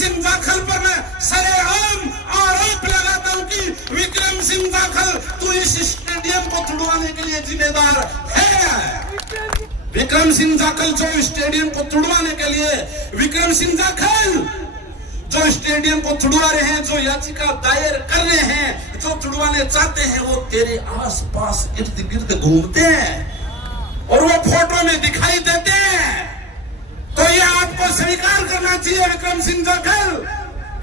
सिंह जाखल पर मैं सरेआम आरोप लगाता हूं कि विक्रम सिंह जाखल तू इस स्टेडियम को तुड़वाने के लिए जिम्मेदार है। विक्रम सिंह जाखल जो स्टेडियम को तुड़वाने के लिए, विक्रम सिंह जाखल जो स्टेडियम को तुड़वा रहे हैं, जो याचिका दायर कर रहे हैं, जो तुड़वाने चाहते हैं, वो तेरे आसपास इर्द गिर्द घूमते हैं और वो फोटो में दिखाई देते हैं। तो ये आपको स्वीकार करना चाहिए विक्रम सिंह जाखल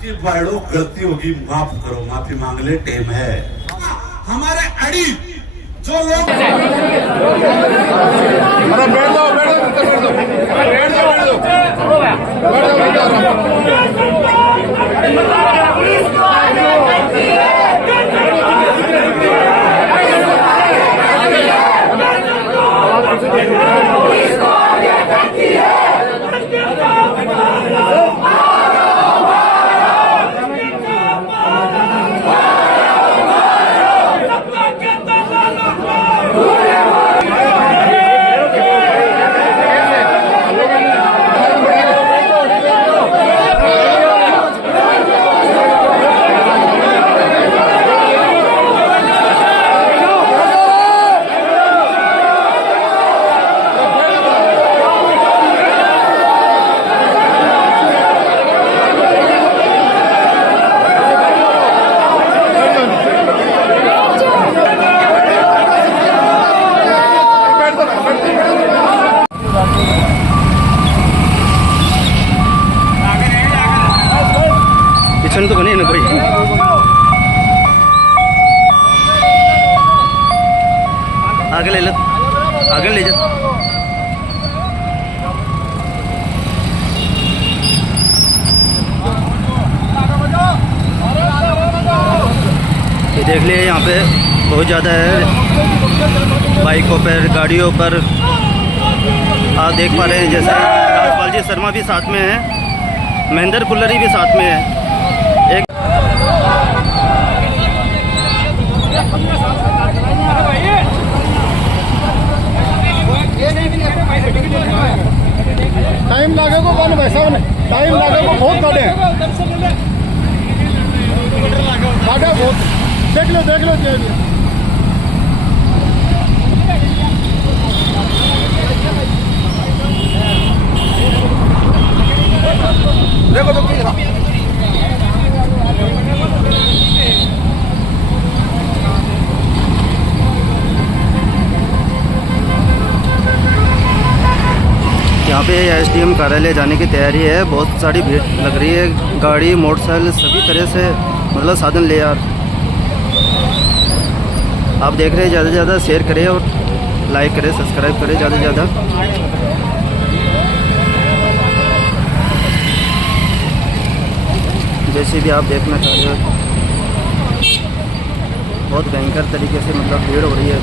कि बड़ो गलती होगी, माफ करो, माफी मांग ले, टेम है। हमारे अड़ी जो लोग तो बने ना कोई आगे ले लो, आगे ले जा। ये देख लिए यहाँ पे बहुत ज़्यादा है, बाइकों पर, गाड़ियों पर आप देख पा रहे हैं। जैसे राजपाल जी शर्मा भी साथ में है, महेंद्र कुल्लरी भी साथ में है। एक टाइम लागेगा कौन वैसा नहीं, टाइम लागेगा बहुत काटे हैं, काटे बहुत। देख लो देखो तो यहाँ पे एसडीएम कार्यालय जाने की तैयारी है। बहुत सारी भीड़ लग रही है, गाड़ी मोटरसाइकिल सभी तरह से मतलब साधन ले यार। आप देख रहे हैं, ज़्यादा से ज़्यादा शेयर करें और लाइक करें, सब्सक्राइब करें ज़्यादा से ज़्यादा। जैसे भी आप देखना चाह रहे हो, बहुत भयंकर तरीके से मतलब भीड़ हो रही है।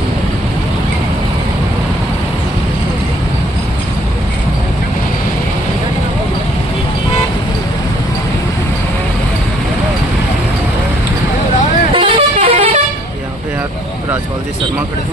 राजपाल जी शर्मा खड़े हैं।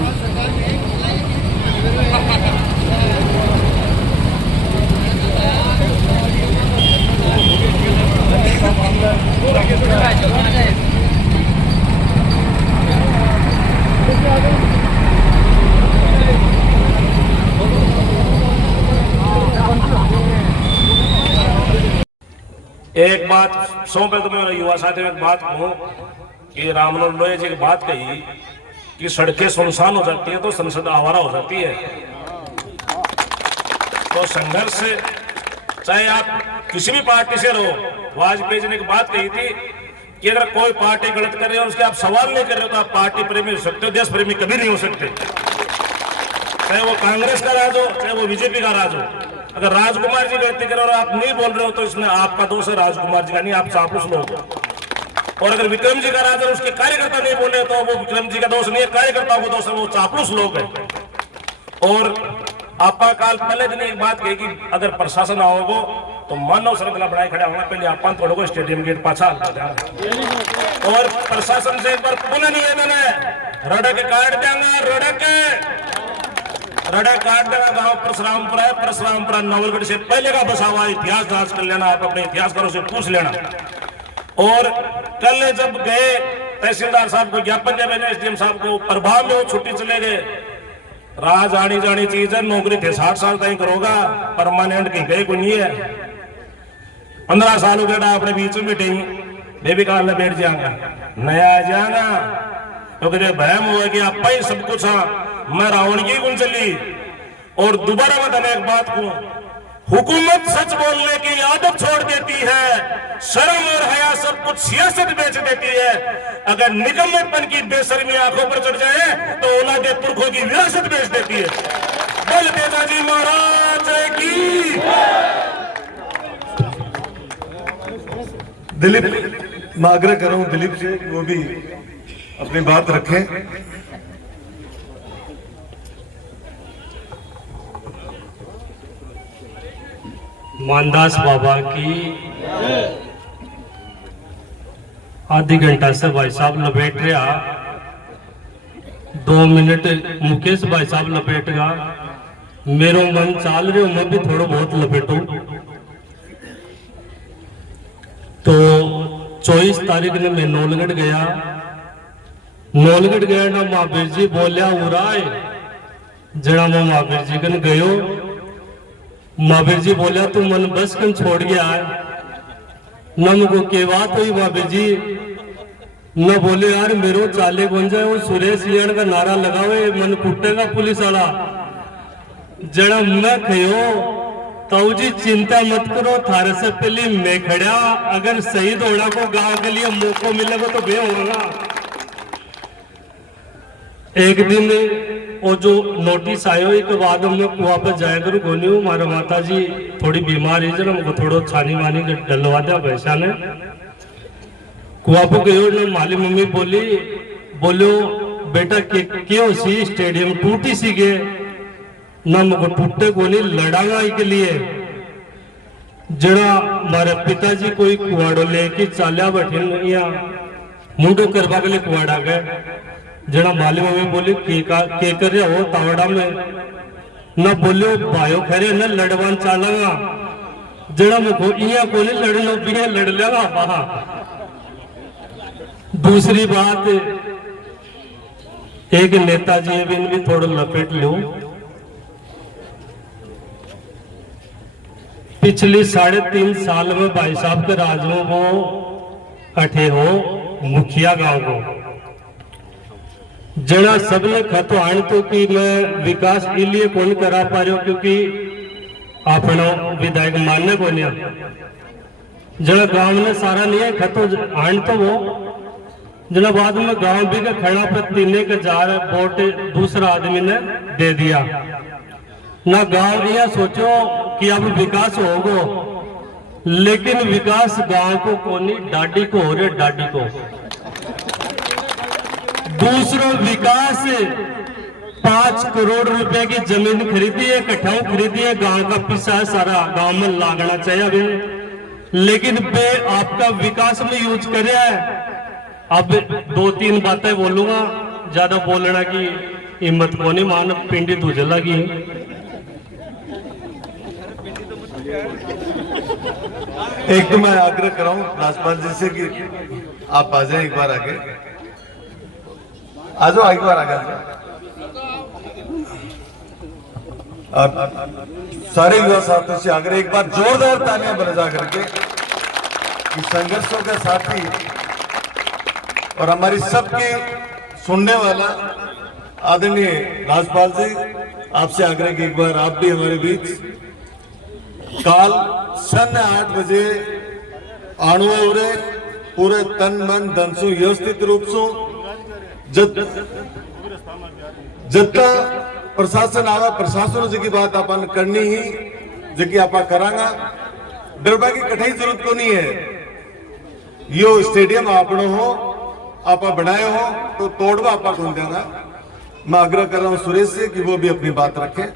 एक बात सौ पे तुम्हें युवा साथियों एक बात कहूं कि रामनोल लोहे जी की बात कही कि सड़कें सुनसान हो जाती है तो संसद आवारा हो जाती है। तो संघर्ष चाहे आप किसी भी पार्टी से रहो, वाजपेयी जी ने एक बात कही थी कि अगर कोई पार्टी गलत कर रही है और उसके आप सवाल नहीं कर रहे हो तो आप पार्टी प्रेमी हो सकते हो, देश प्रेमी कभी नहीं हो सकते। चाहे वो कांग्रेस का राज हो, चाहे वो बीजेपी का राज हो। अगर राजकुमार जी गलती कर रहे हो और आप नहीं बोल रहे हो तो इसमें आपका दोष है, राजकुमार जी का नहीं, आप चापलूस लोग हो। और अगर विक्रम जी का राज है उसके कार्यकर्ता नहीं बोले तो वो विक्रम जी का दोष नहीं है, कार्यकर्ताओं का दोष है, वो चापलूस लोग है। और आपा काल पहले दिन एक बात कही कि अगर प्रशासन आओगे तो मानव श्रृंखला बढ़ाए खड़ा होगा, पहले आप थोड़ा स्टेडियम गेट पाछा। और प्रशासन से एक बार पुनः निवेदन है, रड़क काट देंगे, रड़े काट देगा गांव परशुरामपुरा है, परशुरामपुरा नवलगढ़ से पहले का बसा हुआ इतिहास जांच कर लेना, आप अपने इतिहासकारों से पूछ लेना। और कल जब गए तहसीलदार साहब को ज्ञापन दे भेजे, एसडीएम साहब को, प्रभाव में वो छुट्टी चले गए। राज आनी जानी चीज है, नौकरी थे 60 साल तक करोगा, परमानेंट कहीं गए को नहीं है। 15 साल हो गया अपने बीच में बैठे बेबी काल में बैठ जाएंगा, नया आ जाएगा क्योंकि तो बहम हुआ कि आप ही सब कुछ मैं रावण की गुण चली। और दोबारा मैं तने एक बात कहूं, हुकूमत सच बोलने की आदत छोड़ देती है, शर्म और हया सब कुछ सियासत बेच देती है। अगर निकम्मेपन की बेशर्मी आंखों पर चढ़ जाए तो औलादे पुरखों की विरासत बेच देती है। बोल नेताजी महाराज की। दिलीप, मैं आग्रह कर रहा हूं दिलीप से वो भी अपनी बात रखें। मानदास बाबा की आधी घंटा से भाई साहब लपेट रहा, 2 मिनट मुकेश भाई साहब लपेटेगा, मेरो मन चाल रहे हो मैं भी थोड़ा बहुत लपेटू। तो 24 तारीख ने मैं नौलगढ़ गया ना महावीर जी बोलिया उराय जड़ा मैं महावीर जी कन गयो। महावीर जी बोलिया तू मन बस कन छोड़ गया है न, मुझको के बात हुई महावीर जी न बोले यार मेरो चाले कौन जाए वो सुरेश लियण का नारा लगावे मन कुटेगा पुलिस वाला। जड़ा मैं खयो ताऊ जी चिंता मत करो, थारे से पहले मैं खड़ा, अगर शहीद होना को गांव के लिए मौका मिलेगा तो बे होगा। एक दिन वो जो नोटिस आयो के बाद मैं कुआ पर जाया करूँ गोनी हूँ, मारा माता जी थोड़ी बीमार है जरा मुझको थोड़ा छानी मानी डलवा दिया भैसा ने। कुआ पर गयो ना माली मम्मी बोलो बेटा क्यों सी स्टेडियम टूटी सी गे ना, मुझको टूटे को नहीं लड़ांगा के लिए। जड़ा मारे पिताजी कोई कुआड़ो लेके चालिया बैठे या मुंडो करवा के लिए कुआड़ा गए। जड़ा माली मम्मी बोली के कर रहे हो तावड़ा में न, बोलो भाइयों खरे न लड़वान चालांगा। जड़ा मुझको इया को नहीं लड़ना भी लड़ लेगा वहां। दूसरी बात एक नेताजी भी थोड़ा लपेट लो, पिछली 3.5 साल में भाई साहब के राज में वो अठे हो मुखिया गांव को जना सबने खतो आन तो कि मैं विकास इसलिए कौन करा पा रहा हूं क्योंकि अपना विधायक मानने को नहीं। जना गांव ने सारा नहीं है खतो आन तो वो जना बाद में गांव भी का खड़ा पर 3,000 वोट दूसरा आदमी ने दे दिया ना। गांव यह सोचो कि अब विकास होगा, लेकिन विकास गांव को कोनी डाडी को हो रहे, डाडी को। दूसरा विकास 5 करोड़ रुपए की जमीन खरीदी है, कट्ठाऊ खरीदी है, गांव का पिसा सारा गांव में लागना चाहिए अभी, लेकिन बे आपका विकास में यूज कर रहा है। अब 2-3 बातें बोलूंगा, ज्यादा बोलना की हिम्मत को नहीं, मान पिंडी तुझे लगी। एक तो मैं आग्रह कर रहा हूं राजपाल जी से कि आप आ जाए एक बार आगे, आ जाओ एक बार आगे। सारे युवा साथियों से आग्रह एक बार जोरदार तालियां बजा करके कि संघर्षों के साथी और हमारी सबकी सुनने वाला आदरणीय राजपाल जी, आपसे आग्रह कि एक बार आप भी हमारे बीच काल सन 8 बजे आणु और पूरे तन मन धन सु व्यवस्थित रूप से जितना प्रशासन आवा प्रशासन जी की बात अपन करनी ही जी आप करांगा, डरबा की कठाई जरूरत को नहीं है। यो स्टेडियम आपनो हो, आप बनाए हो तो तोड़वा आपा कौन देगा। मैं आग्रह कर रहा हूं सुरेश से कि वो भी अपनी बात रखें।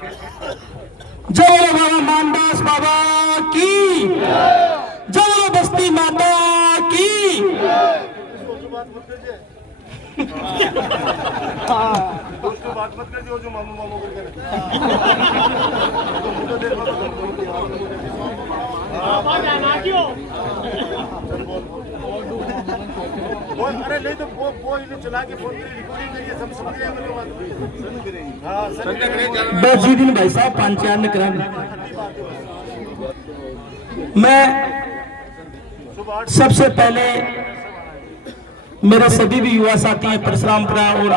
जय बाबा मानदास बाबा की, जय बस्ती माता की। दोस्तों बात मत कर जो मामू मामू करके अरे नहीं तो वो इन्हें चला के फोन करिए रिकॉर्डिंग करिए सब समझ रहे हैं हाँ बजीदीन भाई साहब पंचायत क्रम मैं सबसे पहले मेरे सभी भी युवा साथी हैं परशुरामपुरा और